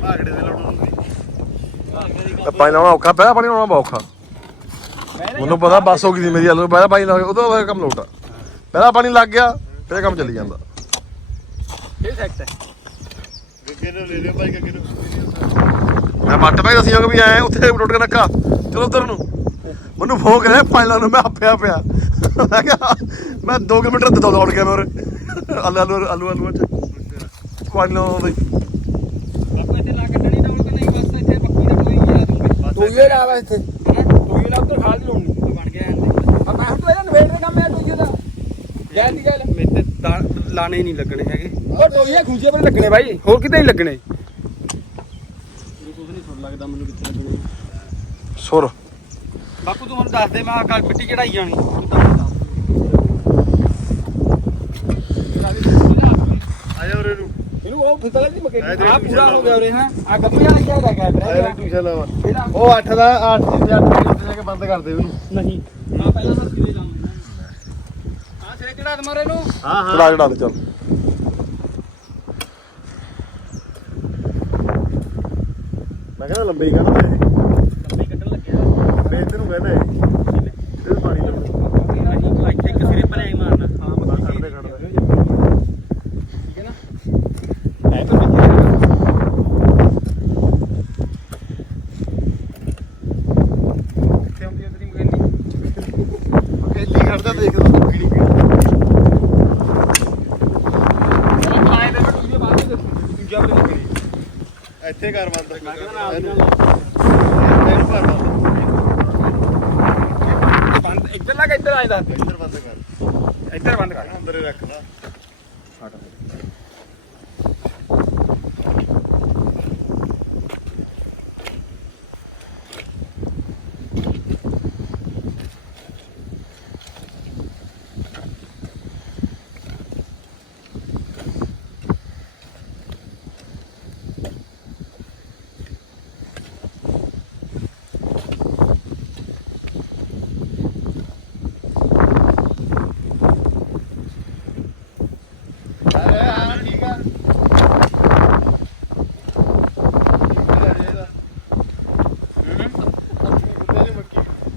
ਭਾਗੜੇ ਦੇ ਲਾਉਣਾ ਹੁੰਦੀ ਪਾਣੀ ਲਾਉਣਾ ਔਖਾ ਪਹਿਲਾਂ ਪਾਣੀ ਲਾਉਣਾ ਬਹੁਤ ਔਖਾ। ਉਹਨੂੰ ਪਤਾ ਬਸ ਹੋ ਗਈ ਸੀ ਮੇਰੀ ਹਲੋ ਪਹਿਲਾਂ ਪਾਣੀ ਲਾਉਣਾ ਉਹਦਾ ਕੰਮ ਲੋਟਾ ਪਹਿਲਾਂ ਪਾਣੀ ਲੱਗ ਗਿਆ ਫਿਰ ਕੰਮ ਚੱਲੀ ਜਾਂਦਾ। ਇਹ ਸੈਕਟ ਹੈ। ਗੱਗੇ ਨੂੰ ਲੈ ਲਿਓ ਭਾਈ ਗੱਗੇ ਨੂੰ ਮੈਂ ਬੱਟ ਭਾਈ ਦੱਸਿਆ ਕਿ ਵੀ ਆਏ ਉੱਥੇ ਟੁੱਟ ਕੇ ਨੱਕਾ ਚਲੋ ਉਧਰ ਨੂੰ। ਮੈਨੂੰ ਫੋਨ ਕਰਿਆ ਪਾਣੀ ਲਾਉਣ ਨੂੰ ਮੈਂ ਆਪਿਆ ਪਿਆ। ਮੈਂ ਕਿਹਾ ਮੈਂ 2 ਕਿਲੋਮੀਟਰ ਦੌੜ ਦੌੜ ਗਿਆ ਮੈਂ ਉਰੇ। ਆਲੂ ਆਲੂ ਆਲੂ ਆਲੂ ਚ ਪਾਣੀ ਲਾਉਣ ਲਈ ਬਾਪੂ ਇੱਥੇ ਲਾ ਕੱਢਣੀ ਡੌਲ ਕਿ ਨਹੀਂ ਬਸ ਇੱਥੇ ਪੱਕੀ ਦਾ ਕੋਈ ਆ ਦੂੰਗੇ ਤੂੰ ਇਹ ਲਾ ਵਾ ਇੱਥੇ। ਤੂੰ ਇਹ ਲਾ ਉੱਧਰ ਖਾਲ ਦੀ ਲਾਉਣੀ ਬਣ ਗਿਆ ਆ ਮੈਂ ਤੂੰ ਇਹਦਾ ਨਵੇੜ ਦੇ ਕੰਮ ਹੈ ਤੂੰ ਇਹਦਾ ਗਿਆ ਦੀ ਗੱਲ। ਮੇਰੇ ਤੇ ਦਾ- ਲਾਣੇ ਨਹੀਂ ਲੱਗਣੇ ਹੈਗੇ। ਉਹ ਟੋਈਏ ਖੂਜੇ ਪਰ ਲੱਗਣੇ ਬਾਈ। ਹੋਰ ਕਿਤੇ ਨਹੀਂ ਲੱਗਣੇ? ਕੁਝ ਨਹੀਂ ਸੁਣ ਲੱਗਦਾ ਮੈਨੂੰ ਕਿੱਥੇ ਲੱਗਣੇ ਸੁਰ। ਬਾਪੂ ਤੂੰ ਮੈਨੂੰ ਦੱਸ ਦੇ ਮੈਂ ਕੱਲ ਮਿੱਟੀ ਚੜਾਈ ਜਾਣੀ। ਤੂੰ ਤਾਂ ਮੈਨੂੰ ਦੱਸ ਆ ਜਾ ਉਰੇ ਨੂੰ। ਇਹਨੂੰ ਉਹ ਫਿਸਲ ਦੀ ਮਕੇ ਇਹ ਦੇਖ ਆ ਪੂਰਾ ਹੋ ਗਿਆ ਉਰੇ ਹਾਂ। ਆ ਗੱਪਿਆਂ ਨੇ ਕਿਹਾ ਹੈਗਾ ਆ ਜਾ ਡਰਾਈਵਰ ਟਿਊਸ਼ਨ ਲਾਵਾ। ਇਹਦਾ। ਉਹ 8 ਦਾ 8 ਜਿੱਥੇ 8 ਕਿਲੋਮੀਟਰ ਜਾ ਕੇ ਬੰਦ ਕਰ ਦੇ ਉਹਨੂੰ। ਨਹੀਂ ਨਾ ਪਹਿਲਾਂ ਤਾਂ ਸਿਰੇ ਜਾਉਂਗਾ ਹਾਂ ਸਿਰੇ ਚੜਾ ਦੇ ਮਾਰੇ ਨੂੰ। ਹਾਂ ਚੜਾ ਚੜਾ ਦੇ ਚੱਲ। ਮੈਂ ਕਹਿੰਦਾ ਲੰਬੇ ਹੀ ਕਹਿੰਦਾ ਇਹ ਲੰਬੇ ਕੱਢਣ ਲੱਗਿਆ ਲੰਬੇ ਇੱਧਰ ਨੂੰ ਕਹਿੰਦਾ ਇਹ ਇਹ ਪਾਣੀ ਲੱਗਦਾ ਇੱਥੇ ਇੱਕ ਸਿਰੇ ਪਰ ਆਈ ਮਾਰਨਾ ਹਾਂ ਬਸ ਖੜਦੇ ਖੜਦੇ ਠੀਕ ਹੈ ਨਾ ਐ ਤਾਂ ਵਿੱਚ ਕਿੱਥੇ ਆਉਂਦੀ ਇੱਥੇ ਕਰ ਬੰਦ ਮੈਂ ਕਹਿੰਦਾ ਨਾਲ ਦੀ ਨਾਲ ਇਹਨੂੰ ਕਰ ਬੰਦ ਬੰਦ ਇੱਧਰ ਲਾ ਕੇ ਇੱਧਰ ਆਏ ਦੱਸ ਇੱਧਰ ਬੰਦ ਕਰ ਇੱਧਰ ਬੰਦ ਕਰ ਅੰਦਰ ਹੀ ਰੱਖ ਲਾ ਅਰੇ ਹਾਂ ਠੀਕ ਆ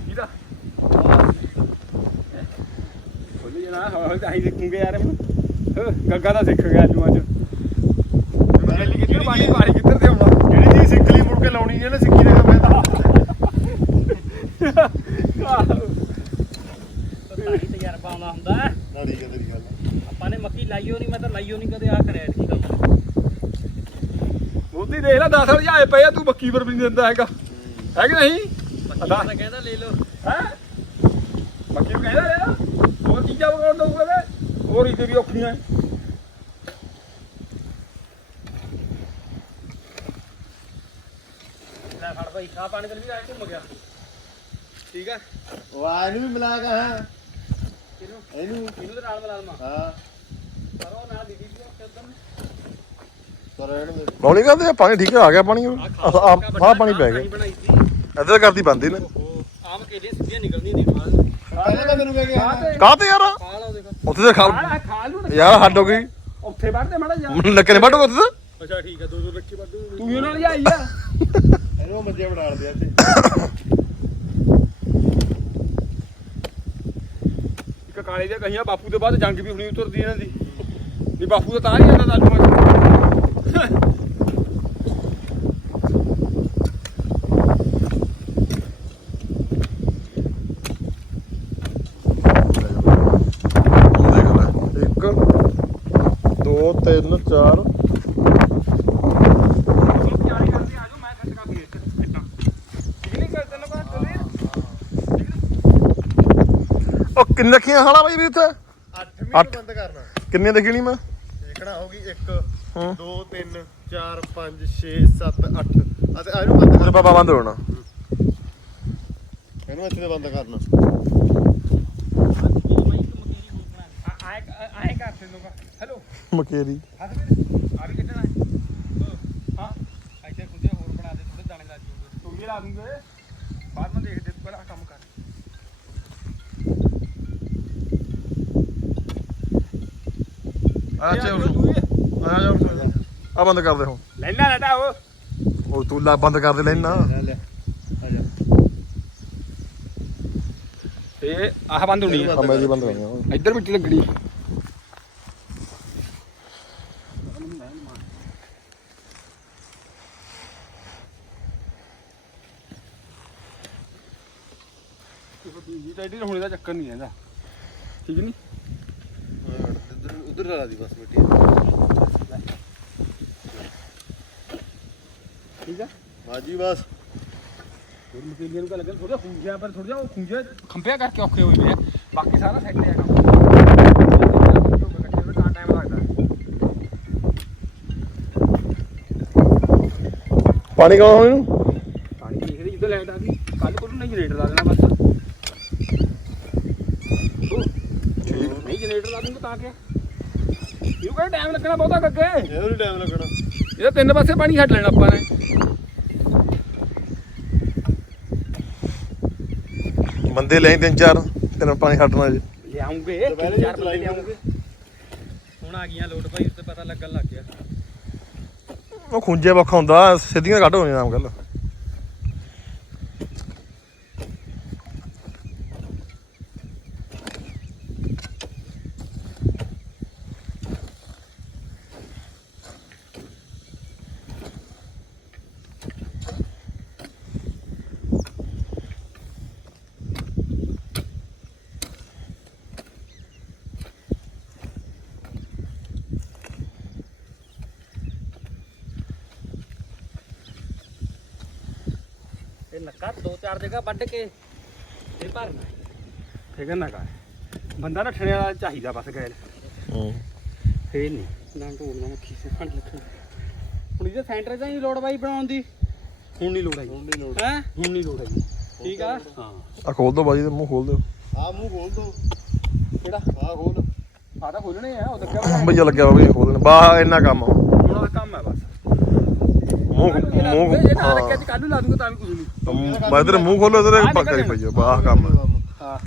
ਇਹਦਾ ਖੋਲੀ ਹੀ ਸਿੱਖੂਗੇ ਯਾਰ ਹਾਂ, ਗੱਗਾ ਤਾਂ ਸਿੱਖ ਗਿਆ ਜੂਆਂ ਚ ਪਹਿਲੀ ਕਿੱਧਰ ਪਾਣੀ ਪਾਣੀ ਕਿੱਧਰ ਤੇ ਆਉਣਾ? ਜਿਹੜੀ ਚੀਜ਼ ਸਿੱਖ ਲਈ ਮੁੜ ਕੇ ਲਾਉਣੀ ਨਹੀਂ ਨਾ ਸਿੱਖੀ ਦਾ ਕੰਮ ਹੈ ਤਾਂ। ਤਾਂ ਹੀ ਤਜਰਬਾ ਆਉਂਦਾ ਹੁੰਦਾ ਨਾ ਠੀਕ ਹੈ? ਤੇਰੀ ਗੱਲ ਆਪਾਂ ਨੇ ਮੱਕੀ ਲਾਈਓ ਨਹੀਂ ਮੈਂ ਤਾਂ ਲਾਈਓ ਨਹੀਂ ਕਦੇ ਆ ਕਰਿਆ ਕੀ ਕੰਮ। ਮੋਦੀ ਦੇਖ ਲੈ 10 ਹਜ਼ਾਰ ਪਏ ਆ ਤੂੰ ਬੱਕੀ ਪਰ ਵੀ ਨਹੀਂ ਦਿੰਦਾ ਹੈਗਾ। ਹੈ। ਕਿ ਨਹੀਂ? ਤਾਂ ਕਹਿੰਦਾ ਲੈ ਲਓ ਹੈ ਬੱਕੀ ਨੂੰ ਕਹਿੰਦਾ ਲੈ ਹੋਰ ਚੀਜ਼ਾਂ ਵਗਾਉਣ ਦਊਗਾ ਵੇ ਹੋਰ ਹੀ ਤੇਰੀ ਔਖੀਆਂ ਲੈ ਫੜ ਭਾਈ ਖਾ ਪਾਣੀ ਤੇ ਵੀ ਆ ਘੁੰਮ ਗਿਆ। ਠੀਕ ਆ ਆ ਇਹਨੂੰ ਵੀ ਮਿਲਾ ਕੇ ਹਾਂ ਇਹਨੂੰ। ਇਹਨੂੰ ਤੇ ਨਾਲ ਮਿਲਾ ਦਮਾ ਹਾਂ। ਪਰ ਉਹ ਨਾਲ ਦੀਦੀ ਵੀ ਉੱਤੇ ਉਧਰ ਕਰ ਇਹਨੂੰ ਮੌਲੀ ਕਰਦੇ ਆ ਪਾਣੀ ਠੀਕ ਆ ਗਿਆ ਪਾਣੀ ਆ ਆਹ ਪਾਣੀ ਪੈ ਗਿਆ। ਇੱਧਰ ਕਰਦੀ ਬੰਦੀ ਨੇ। ਆਮ ਕੇਲੇ ਸਿੱਧੀਆਂ ਨਿਕਲਦੀਆਂ ਨਹੀਂ ਬਾਹਰ ਪਹਿਲਾਂ ਤਾਂ ਮੈਨੂੰ ਕਹਿ ਗਿਆ ਕਾਹ ਤੇ ਯਾਰ? ਉੱਥੇ ਤੇ ਖਾ ਯਾਰ ਹੱਡ ਹੋ ਗਈ। ਉੱਥੇ ਵੜਦੇ ਮਾੜਾ ਜਾ ਲੱਕੇ ਨੇ ਵੱਢੋ ਉੱਥੇ ਤੇ? ਅੱਛਾ ਠੀਕ ਆ ਦੋ ਦੋ ਰੱਖੀ ਵੱਢੂ ਤੂੰ ਇਹਨਾਂ ਨਾਲ ਆਈ ਆ। ਇਹਨੂੰ ਮੰਜੇ ਬਣਾ ਲਿਆ ਤੇ ਇੱਕ ਕਾਲੇ ਦੇ ਕਹੀਆਂ ਬਾਪੂ ਦੇ ਬਾਅਦ ਜੰਗ ਵੀ ਹੁਣੀ ਉਤਰਦੀ ਇਹਨਾਂ ਦੀ। ਨਹੀਂ ਬਾਪੂ ਤਾਂ ਤਾਂ ਨਹੀਂ ਜਾਂਦਾ ਤਾਲੂ 2 3 4 ਉਹ ਕਿੰਨੇ ਰੱਖੀਆਂ ਬਾਈ ਵੀ ਇੱਥੇ 8 ਮਿੰਟ ਅੱਠ। ਬੰਦ ਕਰਨਾ। ਕਿੰਨੇ ਦੇਖਣੀ ਮੈਂ? ਦੇਖਣਾ ਹੋਗੀ 1 2 3 4 5 6 7 8 ਅਤੇ ਆ ਹੋਣਾ। ਬੰਦ ਕਰਨਾ। ਮਕੇਰੀ। ਆ ਵੀ ਕਿੱਥੇ ਹੈ ਹਾਂ ਇੱਥੇ ਖੁੱਦੇ ਹੋਰ ਬਣਾ ਦੇ ਥੋੜੇ ਦਾਣੇ ਲਾ ਜੂਗੇ ਤੂੰ। ਲਾ ਦੂੰਗੇ ਬਾਅਦ ਮੈਂ ਦੇਖਦੇ ਪਹਿਲਾਂ ਆਹ ਕੰਮ ਕਰ ਆ ਚੱਲ ਆ ਜਾ ਆ ਬੰਦ ਕਰ ਦੇ ਹੁਣ। ਲੈ ਲੈ ਲੈਦਾ ਉਹ। ਉਹ ਤੂੰ ਲਾ ਬੰਦ ਕਰ ਦੇ ਲੈਣਾ। ਲੈ ਲੈ। ਆ ਜਾ। ਤੇ ਆਹ ਬੰਦ ਹੋਣੀ ਆ। ਆ ਮੈਂ ਜੀ ਬੰਦ ਕਰਨੀ ਇੱਧਰ ਮਿੱਟੀ ਲੱਗਣੀ। ਟੈਡੀ ਹੋਣੇ ਦਾ ਚੱਕਰ ਨਹੀਂ ਰਹਿੰਦਾ ਠੀਕ ਨਹੀਂ? ਉਧਰ ਉਧਰ ਲਾ ਦੀ ਬਸ ਮਿੱਟੀ। ਠੀਕ ਆ? ਬਾਜੀ ਬਸ। ਹੋਰ ਮਕੇਲੀਆਂ ਨੂੰ ਲੱਗਣ ਥੋੜਾ ਖੂੰਜਿਆ ਪਰ ਥੋੜਾ ਉਹ ਖੂੰਜਿਆ ਖੰਪਿਆ ਕਰਕੇ ਔਖੇ ਹੋਏ ਵੇ ਆ। ਬਾਕੀ ਸਾਰਾ ਸੈੱਟ ਹੈ ਕੰਮ। ਟਾਈਮ ਲੱਗਦਾ ਪਾਣੀ ਕੌਣ ਹੁਣ ਇਹਨੂੰ? ਪਾਣੀ ਦੇਖਦੇ ਜਿੱਦਾਂ ਲਾਈਟ ਆ ਗਈ। ਕੱਲ ਕੋਲ ਨਹੀਂ ਜਨਰੇਟਰ ਲਾ ਦੇਣਾ ਬਸ ਠੀਕ ਨਹੀਂ ਜਨਰੇਟਰ ਲਾ ਦੂੰਗਾ ਤਾਂ ਕਿ। ਇਹਨੂੰ ਕਹਿੰਦਾ ਟਾਈਮ ਲੱਗਣਾ ਬਹੁਤਾ ਗੱਗੇ ਇਹਨੂੰ ਨਹੀਂ ਟਾਈਮ ਲੱਗਣਾ। ਇਹਦਾ ਤਿੰਨ ਪਾਸੇ ਪਾਣੀ ਛੱਡ ਲੈਣਾ ਆਪਾਂ ਨੇ। ਬੰਦੇ ਲੈ ਤਿੰਨ ਚਾਰ ਤੈਨੂੰ ਪਾਣੀ ਛੱਡਣਾ ਜੇ। ਲਿਆਉਂਗੇ ਦੁਪਹਿਰੇ ਤਿੰਨ ਚਾਰ ਬੰਦੇ ਲਿਆਉਂਗੇ। ਹੁਣ ਆ ਗਈਆਂ ਲੋਟ ਭਾਈ ਉੱਤੇ ਪਤਾ ਲੱਗਣ ਲੱਗ ਗਿਆ। ਉਹ ਖੁੰਝੇ ਵੱਖਾ ਹੁੰਦਾ ਸਿੱਧੀਆਂ ਕੱਢ ਹੋਣੀ ਨਾਮ ਗੱਲ। ਕੇ ਤੇ ਭਰਨਾ ਠੀਕ ਹੈ ਨਾ ਕਾ ਬੰਦਾ ਰੱਖਣੇ ਵਾਲਾ ਚਾਹੀਦਾ ਬਸ ਗੈਲ ਹੂੰ। ਫੇਰ ਨਹੀਂ। ਨਾ ਢੋਲ ਨਾ ਮੱਖੀ ਸੇ ਫੜ ਲੱਖਣ ਹੁਣ ਇਹਦੇ ਸੈਂਟਰ 'ਚ ਨਹੀਂ ਲੋੜ ਬਾਈ ਬਣਾਉਣ ਦੀ? ਹੁਣ ਨਹੀਂ ਲੋੜ ਹੈ ਹੁਣ ਨਹੀਂ ਲੋੜ। ਹੈ? ਹੁਣ ਨਹੀਂ ਲੋੜ ਹੈ ਠੀਕ ਆ? ਹਾਂ। ਆ ਖੋਲ ਦੋ ਬਾਜੀ ਤੇ ਮੂੰਹ ਖੋਲ ਦਿਓ। ਆ ਮੂੰਹ ਖੋਲ ਦੋ। ਕਿਹੜਾ? ਆ ਖੋਲ। ਆ ਤਾਂ ਖੋਲਣੇ ਆ ਉਹ ਦੱਸਿਆ ਭਈਆ ਲੱਗਿਆ ਵਾ ਵੀ ਖੋਲ ਦੇਣਾ। ਬਾ ਇੰਨਾ ਕੰਮ। ਹੁਣ ਉਹਦਾ ਕੰਮ ਹੈ ਬਸ। ਮੂੰਹ ਮੂੰਹ ਹਾਂ। ਲੱਗਿਆ ਜੀ ਕੱਲ ਨੂੰ ਲਾ ਦੂੰਗਾ ਤਾਂ ਵੀ ਕੁਝ ਨਹੀਂ। ਮੈਂ ਤੇਰੇ ਮੂੰਹ ਖੋਲੋ ਤੇਰੇ ਪੱਕਾ ਹੀ ਪਈ ਆ ਬਾਹ ਕੰਮ। ਹਾਂ।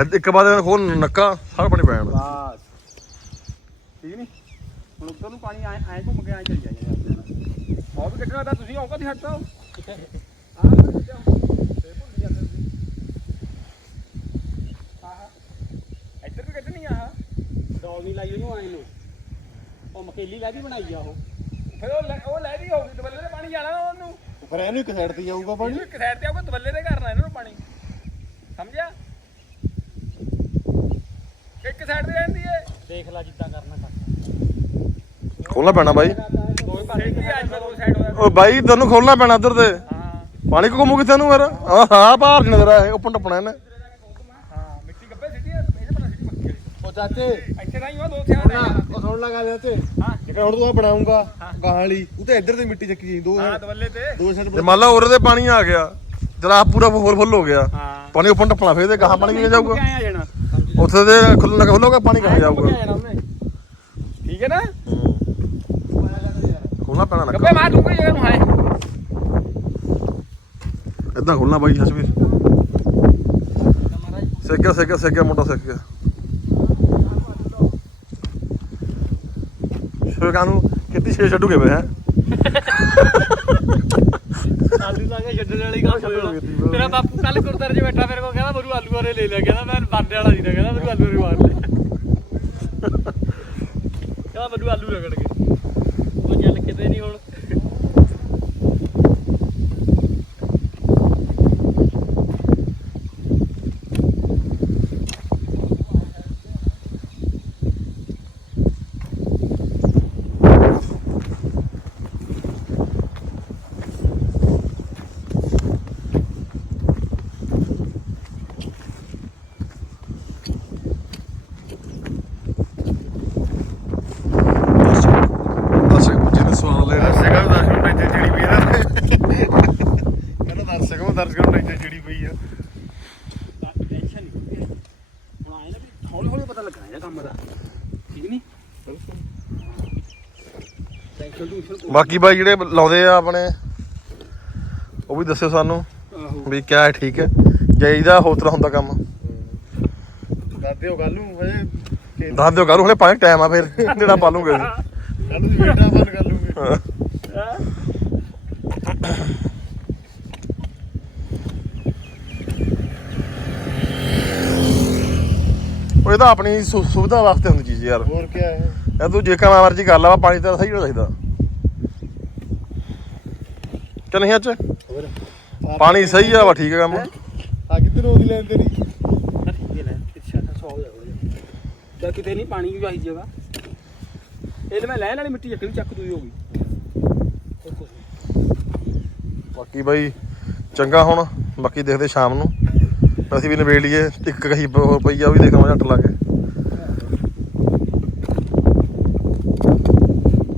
ਇੱਧ- ਇੱਕ ਵਾਰ ਖੋਲ ਨੱਕਾ ਸਾਰਾ ਪਾਣੀ ਪੈਣ ਬਸ। ਠੀਕ ਨਹੀਂ ਹੁਣ ਉੱਧਰ ਨੂੰ ਪਾਣੀ ਐ ਐ ਘੁੰਮ ਕੇ ਐ ਚਲੀ ਜਾਈਏ ਹੋਰ ਵੀ ਕੱਢਣਾ ਤਾਂ ਤੁਸੀਂ ਆਉਂਗਾ ਦੀ ਹੱਟ ਤੋਂ ਆਹ ਤੇ ਭੁੱਲ ਜਾਂਦੇ ਤੁਸੀਂ। ਆਹ। ਇੱਧਰ ਵੀ ਕੱਢਣੀ ਆ ਆਹ? ਡੋਲ ਨਹੀਂ ਲਾਈ ਉਹਨੂੰ ਆਏ ਨੂੰ। ਉਹ ਮਕੇਲੀ ਲੈ ਵੀ ਬਣਾਈ ਆ ਉਹ। ਫਿਰ ਉਹ ਲੈ- ਉਹ ਲੈ ਦੀ ਹੋਊਗੀ ਦਵੱਲੇ ਦੇ ਪਾਣੀ ਜਾਣਾ ਨਾ ਉਹਨੂੰ। ਪਰ ਇਹਨੂੰ ਇੱਕ ਸਾਈਡ ਤੇ ਜਾਊਗਾ ਪਾਣੀ? ਇਹਨੂੰ ਇੱਕ ਸਾਈਡ ਤੇ ਆਊਗਾ ਦਵੱਲੇ ਦੇ ਕਰਨਾ ਇਹਨਾਂ ਨੂੰ ਪਾਣੀ। ਸਮਝਿਆ? ਇੱਕ ਸਾਈਡ ਤੇ ਰਹਿੰਦੀ ਏ। ਦੇਖ ਲੈ ਜਿੱਦਾਂ ਕਰਨਾ ਕਰ। ਖੋਲਣਾ ਪੈਣਾ ਬਾਈ। ਦੋਵੇਂ ਪਾਸੇ ਕੀ ਅੱਜ ਮੈਂ ਦੋ ਸਾਈਡ ਹੋਇਆ ਓ ਬਾਈ ਤੈਨੂੰ ਖੋਲਣਾ ਪੈਣਾ ਇੱਧਰ ਤੇ। ਹਾਂ। ਪਾਣੀ ਕੋ ਘੁੰਮੂ ਕਿੱਥੇ ਨੂੰ ਫਿਰ? ਆ ਹਾਂ ਭਾਰ ਜਣਾ ਤੇਰਾ ਇਹ ਉੱਪਰ ਟੱਪਣਾ ਇਹਨੇ ਹਾਂ ਮਿੱਟੀ ਗੱਬੇ ਸਿੱਟੀ ਆ ਇਹਦੇ ਬਣਾ ਸਿੱਟੀ ਮੱਕੀ ਵਾਲੀ ਉਹ ਚਾਚੇ। ਇੱਥੇ ਤਾਂ ਹੀ ਉਹ ਦੋ ਥਿਆਰ ਨਾ ਉਹ ਸੁਣ ਲਗਾ ਲਿਆ ਤੇ ਹਾਂ। ਜਿਹੜਾ ਹੁਣ ਤੂੰ ਆ ਬਣਾਉਂਗਾ ਗਾਂ ਵਾਲੀ। ਉਹ ਤੇ ਇੱਧਰ ਤੇ ਮਿੱਟੀ ਚੱਕੀ ਜਾਈ ਦੋ ਹਾਂ ਦਵੱਲੇ ਤੇ। ਦੋ ਸਾਈਡ ਜੇ ਮੰਨ ਲਾ ਉਰੇ ਤੇ ਪਾਣੀ ਆ ਗਿਆ ਤੇਰਾ ਆਹ ਪੂਰਾ ਫੁੱਲ ਫੁੱਲ ਹੋ ਗਿਆ। ਹਾਂ। ਪਾਣੀ ਉੱਪਰ ਟੱਪਣਾ ਫਿਰ ਤੇ ਗਾਹਾਂ ਪਾਣੀ ਕਿਵੇਂ ਜਾਊਗਾ? ਕਿਵੇਂ ਆ ਜਾਣਾ? ਉੱਥੇ ਤੇ ਖੁੱਲਣਾ ਖੁੱਲੋਗਾ ਪਾਣੀ ਕਿਵੇਂ ਜਾਊਗਾ? ਕਿਵੇਂ ਆ ਜਾਣਾ ਉਹਨੇ। ਠੀਕ ਹੈ ਨਾ? ਖੋਲਣਾ ਪੈਣਾ ਗੱਬੇ ਨੱਕਾ ਮਾਰ ਦੂੰਗਾ ਜੇ ਨੂੰ ਹਾਏ। ਇਦਾਂ ਖੋਲਣਾ ਬਾਈ ਜਸਵੀਰ ਸਿੱਖ ਗਿਆ ਸਿੱਖ ਗਿਆ ਸਿੱਖ ਗਿਆ ਮੋਟਾ ਸਿੱਖ ਗਿਆ ਸ਼ੁਰੂ ਨੂੰ ਕਿੱਤੀ ਛੇ ਛੱਡੂਗੇ ਵੇ ਹੈ? ਆਲੂ ਲਾ ਕੇ ਛੱਡਣ ਵਾਲੀ ਗੱਲ ਹੋਈ ਤੇਰਾ ਬਾਪੂ ਕੱਲ ਗੁਰਦਾਰੇ 'ਚ ਬੈਠਾ ਮੇਰੇ ਕੋਲ ਕਹਿੰਦਾ ਮੈਨੂੰ ਆਲੂ ਵਾਲੇ ਲੈ ਲੈ ਕਹਿੰਦਾ ਮੈਂ ਬਾਂਦੇ ਵਾਲਾ ਨਹੀਂ ਕਹਿੰਦਾ ਮੈਨੂੰ ਆਲੂ ਵਾਲੇ ਮਾਰ ਲੈ ਕਹਿੰਦਾ ਮੈਨੂੰ ਆਲੂ ਰਗੜ ਕੇ ਉਹ ਚੱਲ ਕਿਤੇ ਨਹੀਂ ਹੁਣ ਦਰਸ਼ਕ ਪੁੱਛੇ ਨੇ ਸਵਾਲ ਲੈ ਰਹੇ ਦਰਸ਼ਕਾਂ ਨੂੰ ਦਰਸ਼ਕਾਂ ਨੂੰ ਟੈਂਸ਼ਨ ਚੜੀ ਪਈ ਆ ਕਹਿੰਦਾ ਦਰਸ਼ਕਾਂ ਨੂੰ ਦਰਸ਼ਕਾਂ ਨੂੰ ਟੈਂਸ਼ਨ ਚੜੀ ਪਈ ਆ ਟੈਨਸ਼ਨ ਨਹੀਂ ਹੁਣ ਆਏ ਨਾ ਵੀ ਹੌਲੀ ਹੌਲੀ ਪਤਾ ਲੱਗਣਾ ਇਹਦਾ ਕੰਮ ਦਾ ਠੀਕ ਨਹੀਂ ਟੈਨਸ਼ਨ ਟੂਸ਼ਨ ਬਾਕੀ ਬਾਈ ਜਿਹੜੇ ਲਾਉਂਦੇ ਆ ਆਪਣੇ ਉਹ ਵੀ ਦੱਸਿਓ ਸਾਨੂੰ ਆਹੋ। ਵੀ ਕਿਆ ਹੈ ਠੀਕ ਹੈ। ਜਾਈਦਾ ਹੋਰ ਤਰ੍ਹਾਂ ਹੁੰਦਾ ਕੰਮ। ਕਰਦੇ ਹੋ ਕੱਲ ਨੂੰ ਹਜੇ ਦੱਸ ਦਿਓ ਕੱਲ ਹੁਣੇ ਪਾਣੀ ਟਾਈਮ ਆ ਫਿਰ ਜਿਹੜਾ ਪਾ ਲੂੰਗੇ। ਕੱਲ ਨੂੰ ਵੇਟਾ ਬੰਦ ਕਰ ਲੂਗੇ। ਹਾਂ। ਉਹ ਇਹ ਤਾਂ ਆਪਣੀ ਸੁ- ਸੁਵਿਧਾ ਵਾਸਤੇ ਹੁੰਦੀ ਚੀਜ਼ ਯਾਰ। ਹੋਰ ਕੀ ਹੈ। ਇਹ ਤੂੰ ਜੇ ਕੰਮ ਮਰਜ਼ੀ ਕਰ ਲਾ ਪਾਣੀ ਤਾਂ ਸਹੀ ਹੋਣਾ ਚਾਹੀਦਾ। ਕਿ ਨਹੀਂ ਅੱਜ ਹੋਰ। ਪਾਣੀ ਸਹੀ ਆ ਵਾ ਠੀਕ ਹੈ ਕੰਮ। ਆ ਕਿੱਧਰ ਗਈ ਲੈਣ ਤੇਰੀ ਜਾਂ ਕਿਤੇ ਨਹੀਂ ਪਾਣੀ ਵੀ ਵਾਹੀ ਜਗ੍ਹਾ। ਇਹ ਤੇ ਮੈਂ ਲੈਣ ਵਾਲੀ ਮਿੱਟੀ ਚੱਕ ਵੀ ਚੱਕ ਦੂਈ ਹੋ ਗਈ। ਹੋਰ। ਬਾਕੀ ਬਾਈ ਚੰਗਾ ਹੁਣ। ਬਾਕੀ ਦੇਖਦੇ ਸ਼ਾਮ ਨੂੰ। ਅਸੀਂ ਵੀ ਨਵੇੜ ਲਈਏ। ਇੱਕ ਕਹੀ ਹੋਰ ਪਈ ਆ ਉਹ ਵੀ ਲਾ ਕੇ।